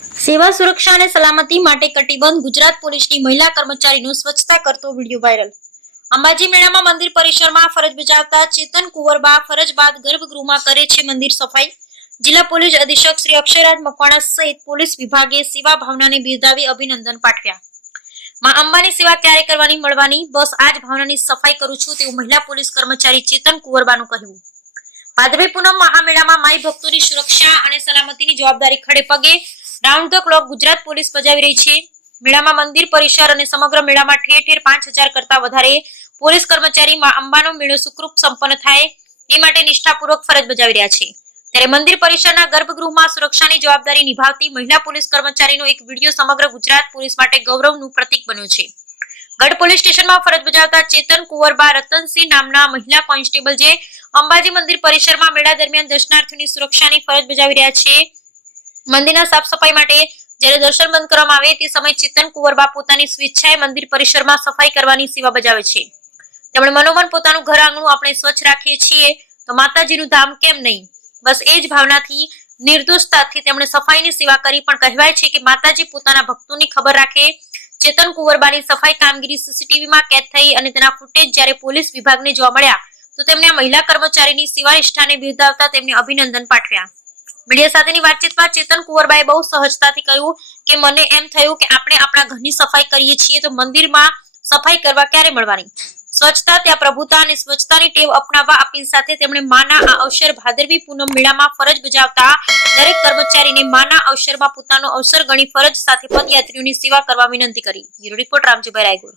સેવા સુરક્ષા અને સલામતી માટે કટિબદ્ધ ગુજરાત પોલીસની મહિલા કર્મચારીનો સ્વચ્છતા કરતો વિડીયો વાયરલ। અંબાજી મેળામાં મંદિર પરિસરમાં ફરજ બજાવતા ચેતન કુંવરબા ફરજ બાદ ગર્ભગૃહમાં કરે છે મંદિર સફાઈ। જિલ્લા પોલીસ અધિક્ષક શ્રી અક્ષયરાજ મકવાણા સહિત પોલીસ વિભાગે સેવા ભાવનાને બિરદાવી અભિનંદન પાઠવ્યા। માં અંબાની સેવા ક્યારે કરવાની મળવાની, બસ આજ ભાવનાની સફાઈ કરું છું તેવું મહિલા પોલીસ કર્મચારી ચેતન કુંવરબાનું કહેવું। ભાદરવી પૂનમ મહામેળામાં માઈ ભક્તોની સુરક્ષા અને સલામતીની જવાબદારી ખડે પગે round the clock Gujarat police બજાવી રહી છે। મેળામાં મંદિર પરિસર અને સમગ્ર મેળામાં ઠેર ઠેર 5000 કરતા વધારે પોલીસ કર્મચારી માં અંબાનો મેળો સુખરૂપ સંપન્ન થાય એ માટે નિષ્ઠાપૂર્વક ફરજ બજાવી રહ્યા છે। ત્યારે મંદિર પરિસરના ગર્ભગૃહમાં સુરક્ષાની જવાબદારી નિભાવતી મહિલા પોલીસ કર્મચારીનો એક વિડીયો સમગ્ર ગુજરાત પોલીસ માટે ગૌરવનું પ્રતીક બન્યો છે। ગઢ પોલીસ સ્ટેશનમાં ફરજ બજાવતા ચેતન કુંવરબા રતનસિંહ નામના મહિલા કોન્સ્ટેબલ જે અંબાજી મંદિર પરિસરમાં મેળા દરમિયાન દર્શનાર્થીઓની સુરક્ષાની ફરજ બજાવી રહ્યા છે। મંદિરના સાફ સફાઈ માટે જ્યારે દર્શન બંધ કરવામાં આવે તે સમયે ચેતન કુંવરબા પોતાની સ્વેચ્છાએ મંદિર પરિસરમાં સફાઈ કરવાની સેવા બજાવે છે। તેમણે મનોમન પોતાનું ઘર આંગણું આપણે સ્વચ્છ રાખીએ છીએ તો માતાજીનું ધામ કેમ નહીં, બસ એ જ ભાવનાથી નિર્દોષતાથી તેમણે સફાઈની સેવા કરી। પણ કહેવાય છે કે માતાજી પોતાના ભક્તોની ખબર રાખે। ચેતન કુંવરબાની સફાઈ કામગીરી સીસીટીવીમાં કેદ થઈ અને તેના ફૂટેજ જ્યારે પોલીસ વિભાગને જોવા મળ્યા તો તેમણે આ મહિલા કર્મચારીની સેવા નિષ્ઠાને બિરદાવતા તેમને અભિનંદન પાઠવ્યા। મીડિયા સાથેની વાતચીતમાં ચેતન કુંવરબાએ બહુ સહજતાથી કહ્યું કે મને એમ થયું કે આપણે આપણા ઘરની સફાઈ કરીએ છીએ તો મંદિરમાં સફાઈ કરવા ક્યારે મળવાની। સ્વચ્છતા ત્યાં પ્રભુતા અને સ્વચ્છતાની ટેવ અપનાવવા અપીલ સાથે તેમણે માના આ અવસર ભાદરવી પૂનમ મેળામાં ફરજ બજાવતા દરેક કર્મચારીને માના અવસરમાં પોતાનો અવસર ગણી ફરજ સાથે પદયાત્રીઓની સેવા કરવા વિનંતી કરી। Bureau report Ramjibhai Raygur.